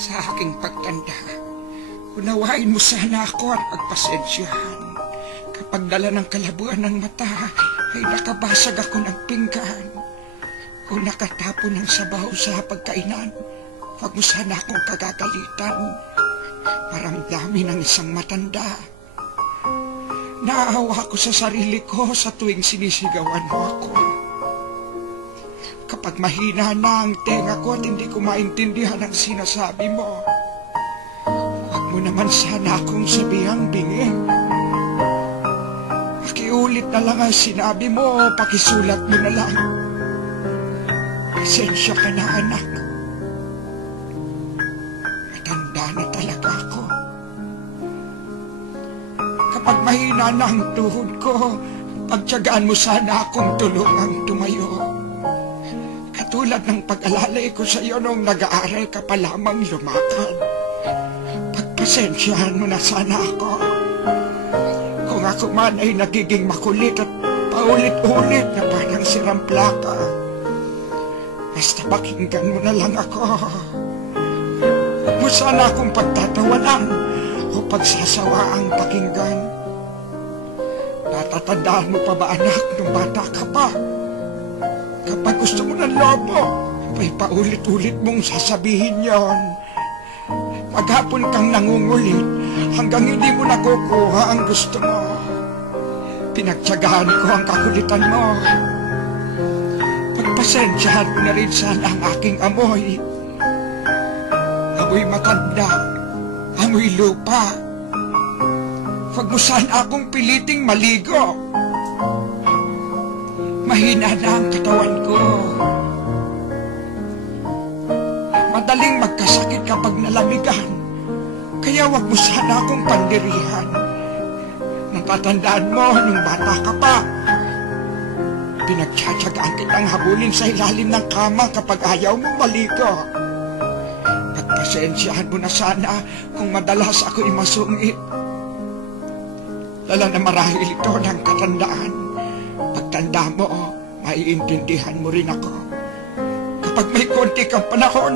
Sa aking pagtanda, unawain mo sana ako at pagpasensyahan. Kapag dala ng kalabuan ng mata, ay nakabasag ako ng pinggan o nakatapon ng sabaw sa pagkainan. Huwag mo sana akong kagagalitan. Maramdami ng isang matanda. Naawa ko sa sarili ko sa tuwing sinisigawan mo ako. Kapag mahina na ang tenga ko at hindi ko maintindihan ang sinasabi mo, huwag mo naman sana akong sabihang bingi. Pakiulit na lang ang sinabi mo, pakisulat mo na lang. Pasensya ka na, anak. Matanda na talaga ako. Kapag mahina na ang tuhod ko, pagtiyagaan mo sana akong tulungang tumayo. Katulad ng pag-alalay ko sa iyo nung nag-aaral ka pa lamang lumakad. Pagpasensyahan mo na sana ako. Kung ako man ay nagiging makulit at paulit-ulit na parang sirang plaka, basta pakinggan mo na lang ako. Huwag mo sana akong pagtatawanan o pagsasawaang pakinggan. Natatandaan mo pa ba, anak, nung bata ka pa? Kapag gusto mo ng lobo, ay paulit-ulit mong sasabihin yon. Maghapon kang nangungulit hanggang hindi mo nakukuha ang gusto mo. Pinagtiyagahan ko ang kakulitan mo. Pagpasensyahan mo na rin sana ang aking amoy. Amoy matanda, amoy lupa. Huwag mo sana akong piliting maligo. Mahina na ang katawan ko. Madaling magkasakit kapag nalamigan. Kaya wag mo sana akong pandirihan. Natatandaan mo nung bata ka pa. Pinagtsatsagaan kitang habulin sa ilalim ng kama kapag ayaw mo maligo. Pagpasensyahan mo na sana kung madalas ako'y masungit. Lala na marahil ito ng katandaan. Pagtanda mo, maiintindihan mo rin ako. Kapag may konti kang panahon,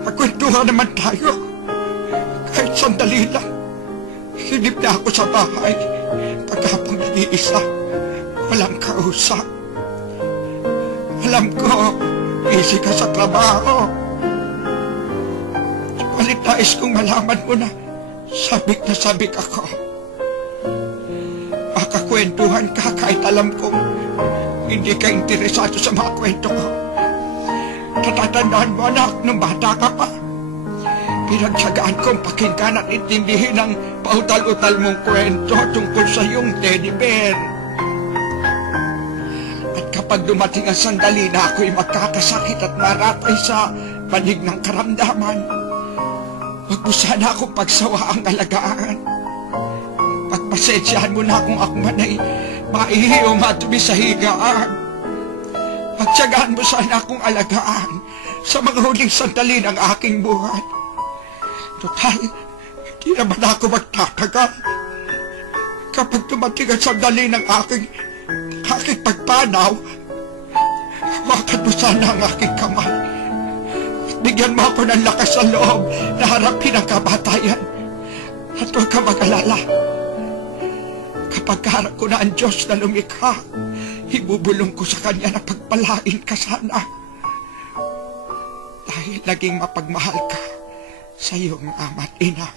magkwentuhan naman tayo. Kahit sandali lang, hinip na ako sa bahay. Pagkapang nag-iisa, walang kausap. Alam ko, busy ka sa trabaho. Palit nais kong malaman mo na sabik na sabik ako. Makakwentuhan ka kahit alam kong hindi ka interesado sa mga kwento ko. Natatandaan mo, anak, nung bata ka pa. Pinagtsagaan kong pakinggan at intindihin ang pautal-utal mong kwento tungkol sa iyong teddy bear. At kapag dumating ang sandali na ako'y magkakasakit at maratay sa panig ng karamdaman, huwag mo sana akong pagsawaang alagaan. Pagpasensyahan mo na kung ako man ay maihi o matubi sa higaan. Pagtsagaan mo sana akong alagaan sa mga huling sandali ng aking buhay. Total, di naman ako magtatagal. Kapag dumating ang sandali ng aking pagpanaw, hawakan mo sana ang aking kamay. At bigyan mo ako ng lakas sa loob na harapin ang kamatayan. At huwag ka mag-alala. Kapag harap ko na ang Diyos na lumikha, ibubulong ko sa Kanya na pagpalain ka sana. Dahil naging mapagmahal ka sa iyong ama't ina.